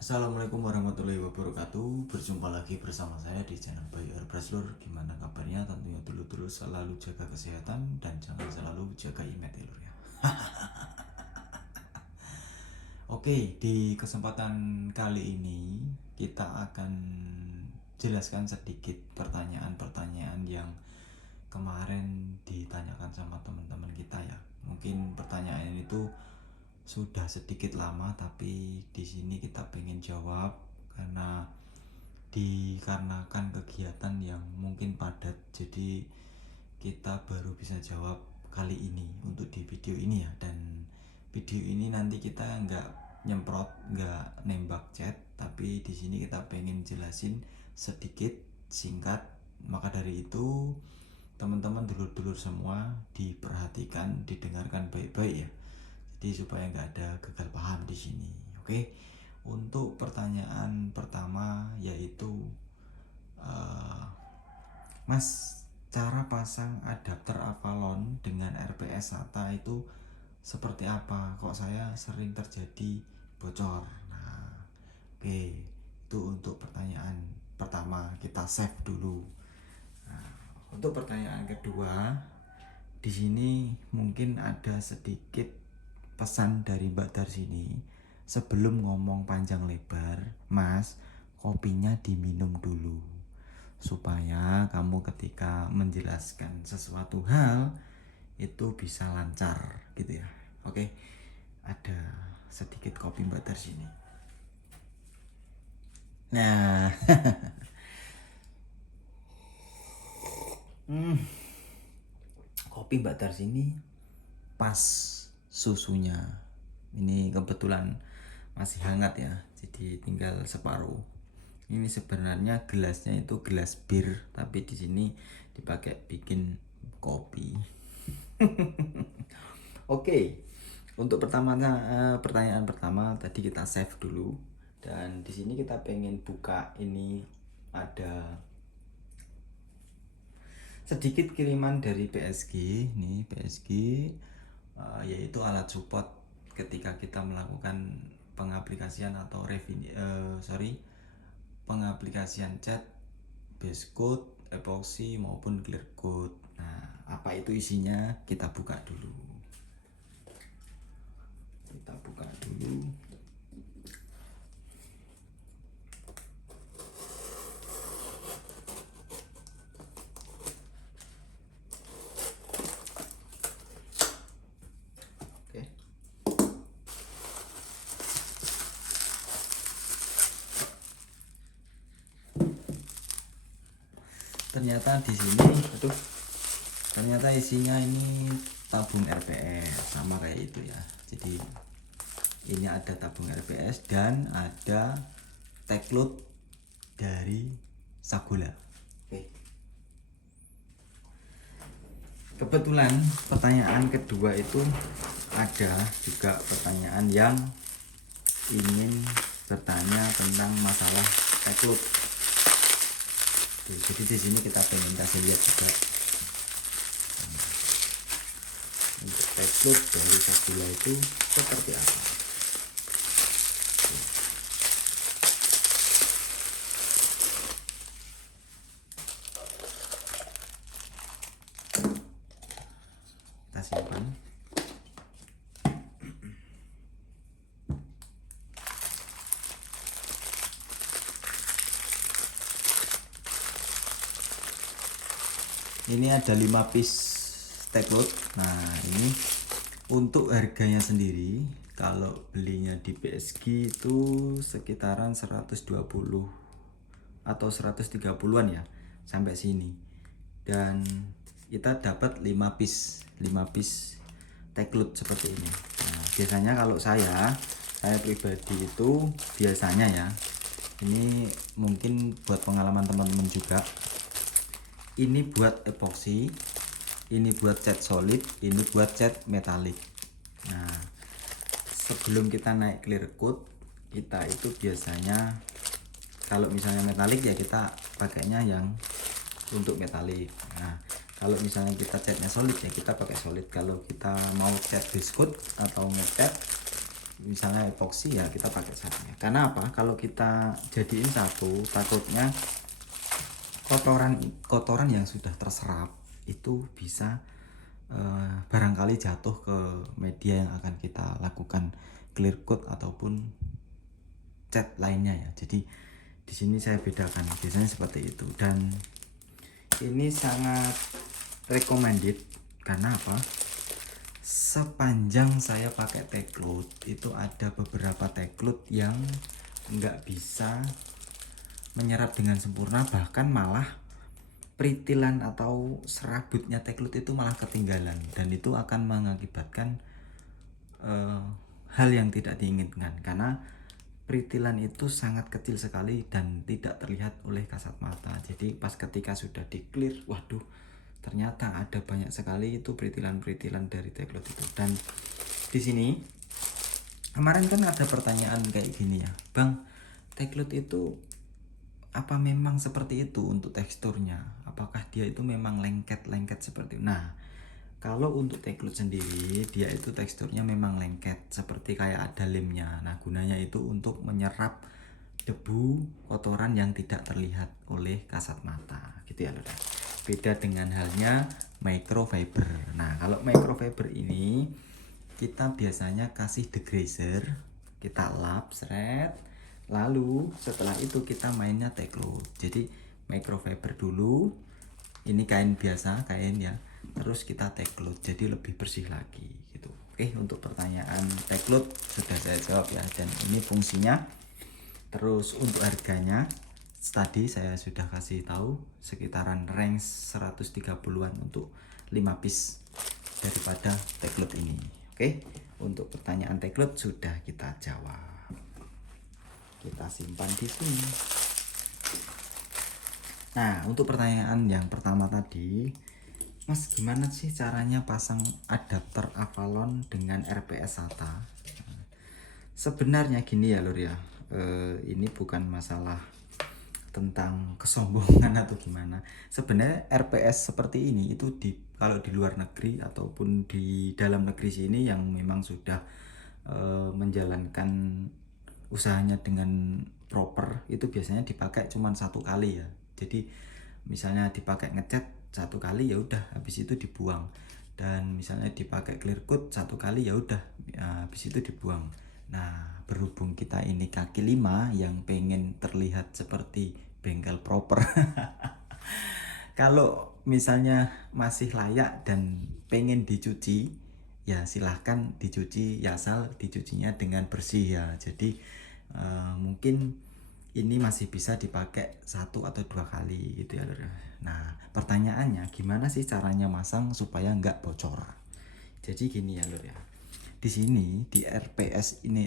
Assalamualaikum warahmatullahi wabarakatuh. Berjumpa lagi bersama saya di channel Bayu Airbrush Lur. Gimana kabarnya? Tentunya dulu selalu jaga kesehatan dan jangan selalu jaga image ya Lur ya. Oke, di kesempatan kali ini kita akan jelaskan sedikit pertanyaan-pertanyaan yang kemarin ditanyakan sama teman-teman kita ya. Mungkin pertanyaan itu sudah sedikit lama, tapi di sini kita pengen jawab karena dikarenakan kegiatan yang mungkin padat, jadi kita baru bisa jawab kali ini untuk di video ini ya. Dan video ini nanti kita nggak nyemprot, nggak nembak chat, tapi di sini kita pengen jelasin sedikit singkat. Maka dari itu teman-teman dulur-dulur semua diperhatikan, didengarkan baik-baik ya. Jadi supaya nggak ada gagal paham di sini. Oke. Untuk pertanyaan pertama yaitu Mas, cara pasang adapter Avalon dengan RPS SATA itu seperti apa? Kok saya sering terjadi bocor. Nah, oke. Itu untuk pertanyaan pertama, kita save dulu. Nah, untuk pertanyaan kedua, di sini mungkin ada sedikit pesan dari Mbak Dar sini. Sebelum ngomong panjang lebar, Mas, kopinya diminum dulu supaya kamu ketika menjelaskan sesuatu hal itu bisa lancar gitu ya. Oke, ada sedikit kopi Mbak Dar sini. Nah, kopi Mbak Dar sini pas susunya. Ini kebetulan masih hangat ya, jadi tinggal separuh. Ini sebenarnya gelasnya itu gelas bir, tapi di sini dipakai bikin kopi. Oke. Untuk pertanyaan pertama tadi kita save dulu, dan di sini kita pengen buka. Ini ada sedikit kiriman dari PSG. Nih PSG, yaitu alat support ketika kita melakukan pengaplikasian atau pengaplikasian cat, base coat, epoxy maupun clear coat. Nah, apa itu isinya? Kita buka dulu. Oke. Ternyata di sini, ternyata isinya ini tabung RPS, sama kayak itu ya. Jadi ini ada tabung RPS dan ada tagload dari Sagola. Oke. Kebetulan pertanyaan kedua itu ada juga pertanyaan yang ingin bertanya tentang masalah tagload. Jadi di sini kita pengen kasih lihat juga untuk tagload dari Sagola itu seperti apa. Kita simpan. Ini ada 5 piece tagload. Nah, ini untuk harganya sendiri kalau belinya di PSG itu sekitaran 120 atau 130-an ya, sampai sini. Dan kita dapat 5 piece tagload seperti ini. Nah, biasanya kalau saya pribadi itu biasanya ya, ini mungkin buat pengalaman teman-teman juga, ini buat epoxy, ini buat cat solid, ini buat cat metalik. Nah, sebelum kita naik clear coat, kita itu biasanya kalau misalnya metalik ya kita pakainya yang untuk metalik. Nah, kalau misalnya kita catnya solid ya kita pakai solid. Kalau kita mau cat base coat atau ngecat misalnya epoxy ya kita pakai satunya. Karena apa? Kalau kita jadiin satu, takutnya kotoran yang sudah terserap itu bisa barangkali jatuh ke media yang akan kita lakukan clear coat ataupun cat lainnya ya. Jadi di sini saya bedakan biasanya seperti itu, dan ini sangat recommended. Karena apa? Sepanjang saya pakai Techload itu ada beberapa Techload yang nggak bisa menyerap dengan sempurna, bahkan malah peritilan atau serabutnya Techload itu malah ketinggalan, dan itu akan mengakibatkan hal yang tidak diinginkan, karena peritilan itu sangat kecil sekali dan tidak terlihat oleh kasat mata. Jadi pas ketika sudah di clear, waduh, ternyata ada banyak sekali itu peritilan-peritilan dari Techload itu. Dan di sini kemarin kan ada pertanyaan kayak gini ya, Bang, Techload itu apa memang seperti itu untuk teksturnya? Apakah dia itu memang lengket-lengket seperti itu? Nah, kalau untuk Techload sendiri dia itu teksturnya memang lengket seperti kayak ada lemnya. Nah, gunanya itu untuk menyerap debu kotoran yang tidak terlihat oleh kasat mata gitu ya, Lora. Beda dengan halnya microfiber. Nah, kalau microfiber ini kita biasanya kasih degreaser, kita lap seret, lalu setelah itu kita mainnya Techload. Jadi microfiber dulu, ini kain biasa, kain ya, terus kita Techload jadi lebih bersih lagi gitu. Oke, untuk pertanyaan Techload sudah saya jawab ya, dan ini fungsinya. Terus untuk harganya tadi saya sudah kasih tahu sekitaran range 130-an untuk 5 piece daripada Techload ini. Oke, untuk pertanyaan Techload sudah kita jawab. Kita simpan di sini. Nah, untuk pertanyaan yang pertama tadi, Mas, gimana sih caranya pasang adapter Avalon dengan RPS SATA? Sebenarnya gini ya, Lur ya. Ini bukan masalah tentang kesombongan atau gimana. Sebenarnya RPS seperti ini itu kalau di luar negeri ataupun di dalam negeri sini yang memang sudah menjalankan usahanya dengan proper, itu biasanya dipakai cuma satu kali ya. Jadi misalnya dipakai ngecat satu kali ya udah, habis itu dibuang. Dan misalnya dipakai clear coat satu kali ya udah, habis itu dibuang. Nah, berhubung kita ini kaki 5 yang pengen terlihat seperti bengkel proper. Kalau misalnya masih layak dan pengen dicuci, ya silahkan dicuci, ya asal dicucinya dengan bersih ya. Jadi mungkin ini masih bisa dipakai 1 atau 2 kali gitu ya, Lur. Nah, pertanyaannya gimana sih caranya masang supaya nggak bocor? Jadi gini ya, Lur ya. Di sini di RPS ini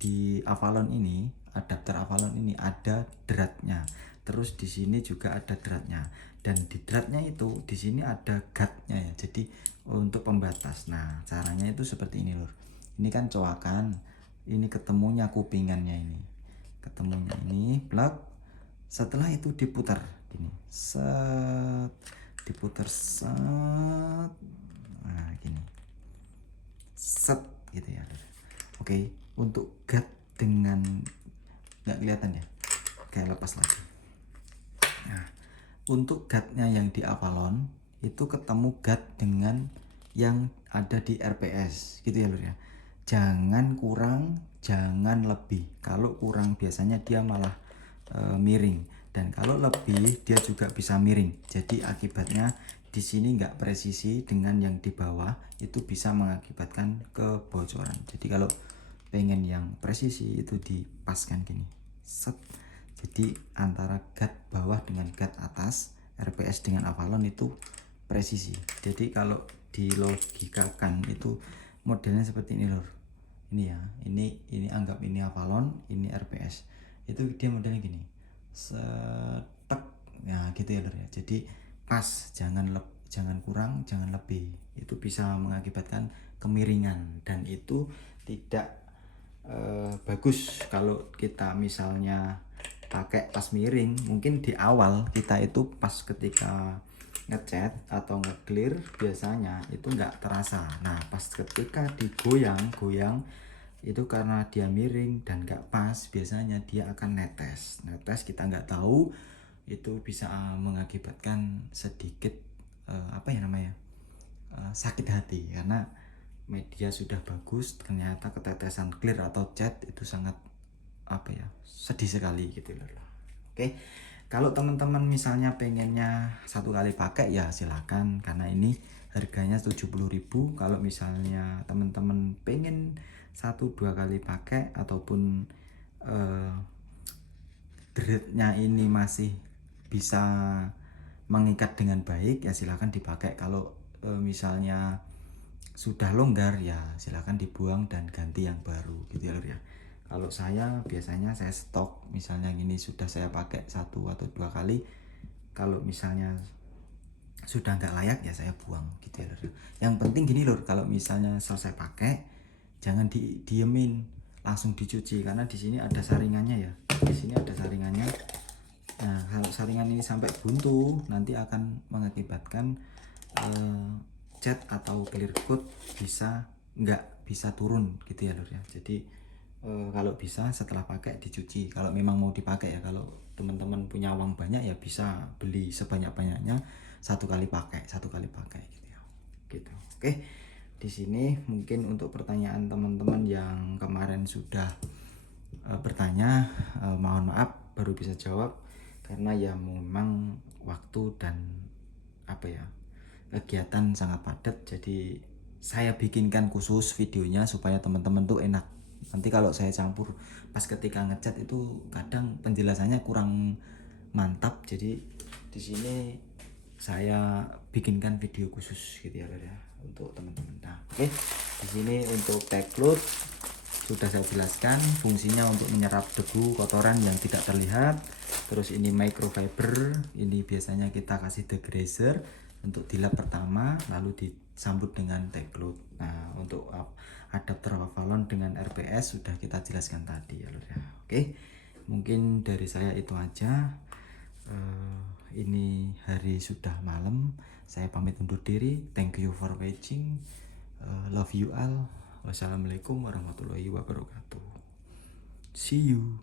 di Avalon ini, adapter Avalon ini ada dratnya. Terus di sini juga ada dratnya, dan di dratnya itu di sini ada guardnya ya, jadi untuk pembatas. Nah, caranya itu seperti ini, Lur. Ini kan coakan, ini ketemunya kupingannya, ini ketemunya ini plug. Setelah itu diputar gini, set, diputar set, nah gini, set gitu ya. Oke, untuk guard dengan nggak kelihatan ya, kayak lepas lagi. Nah, untuk guardnya yang di Avalon itu ketemu guard dengan yang ada di RPS gitu ya, Lur ya. Jangan kurang, jangan lebih. Kalau kurang biasanya dia malah miring, dan kalau lebih dia juga bisa miring. Jadi akibatnya di sini nggak presisi dengan yang di bawah, itu bisa mengakibatkan kebocoran. Jadi kalau pengen yang presisi itu dipaskan gini, set. Jadi antara guard bawah dengan guard atas, RPS dengan Avalon itu presisi. Jadi kalau dilogikakan itu modelnya seperti ini, Lur. Ini ya, ini anggap ini Avalon, ini RPS. Itu dia modelnya gini, setek ya gitu ya, Lur ya. Jadi pas, jangan kurang, jangan lebih. Itu bisa mengakibatkan kemiringan, dan itu tidak bagus kalau kita misalnya pakai pas miring. Mungkin di awal kita itu pas ketika ngecat atau nge-clear biasanya itu nggak terasa. Nah, pas ketika digoyang-goyang itu karena dia miring dan nggak pas, biasanya dia akan netes. Kita nggak tahu, itu bisa mengakibatkan sedikit sakit hati, karena media sudah bagus ternyata ketetesan clear atau cat, itu sangat sedih sekali gitu loh. Oke, kalau teman-teman misalnya pengennya 1 kali pakai ya silakan, karena ini harganya 70.000. Kalau misalnya teman-teman pengen 1-2 kali pakai ataupun threadnya ini masih bisa mengikat dengan baik ya silakan dipakai. Kalau misalnya sudah longgar ya silakan dibuang dan ganti yang baru gitu ya lur ya. Kalau saya biasanya saya stok, misalnya ini sudah saya pakai 1 atau 2 kali, kalau misalnya sudah nggak layak ya saya buang gitu ya lur. Yang penting gini lur, kalau misalnya selesai pakai jangan diemin, langsung dicuci, karena di sini ada saringannya ya. Di sini ada saringannya. Nah, kalau saringan ini sampai buntu nanti akan mengakibatkan cat atau clear coat nggak bisa turun gitu ya lur ya. Jadi kalau bisa setelah pakai dicuci, kalau memang mau dipakai ya. Kalau teman-teman punya uang banyak ya bisa beli sebanyak-banyaknya, 1 kali pakai gitu ya. Gitu. Oke. Di sini mungkin untuk pertanyaan teman-teman yang kemarin sudah bertanya, mohon maaf baru bisa jawab karena ya memang waktu dan kegiatan sangat padat, jadi saya bikinkan khusus videonya supaya teman-teman tuh enak. Nanti kalau saya campur pas ketika ngecat itu kadang penjelasannya kurang mantap, jadi di sini saya bikinkan video khusus gitu ya untuk teman-teman. Nah, oke. Di sini untuk Tecloud sudah saya jelaskan fungsinya untuk menyerap debu kotoran yang tidak terlihat. Terus ini microfiber, ini biasanya kita kasih degreaser untuk dilap pertama, lalu disambut dengan Tecloud. Nah, untuk adapter Avalon dengan RPS sudah kita jelaskan tadi ya lur ya. Oke, mungkin dari saya itu aja. Ini hari sudah malam, saya pamit undur diri. Thank you for watching. Love you all. Wassalamualaikum warahmatullahi wabarakatuh. See you.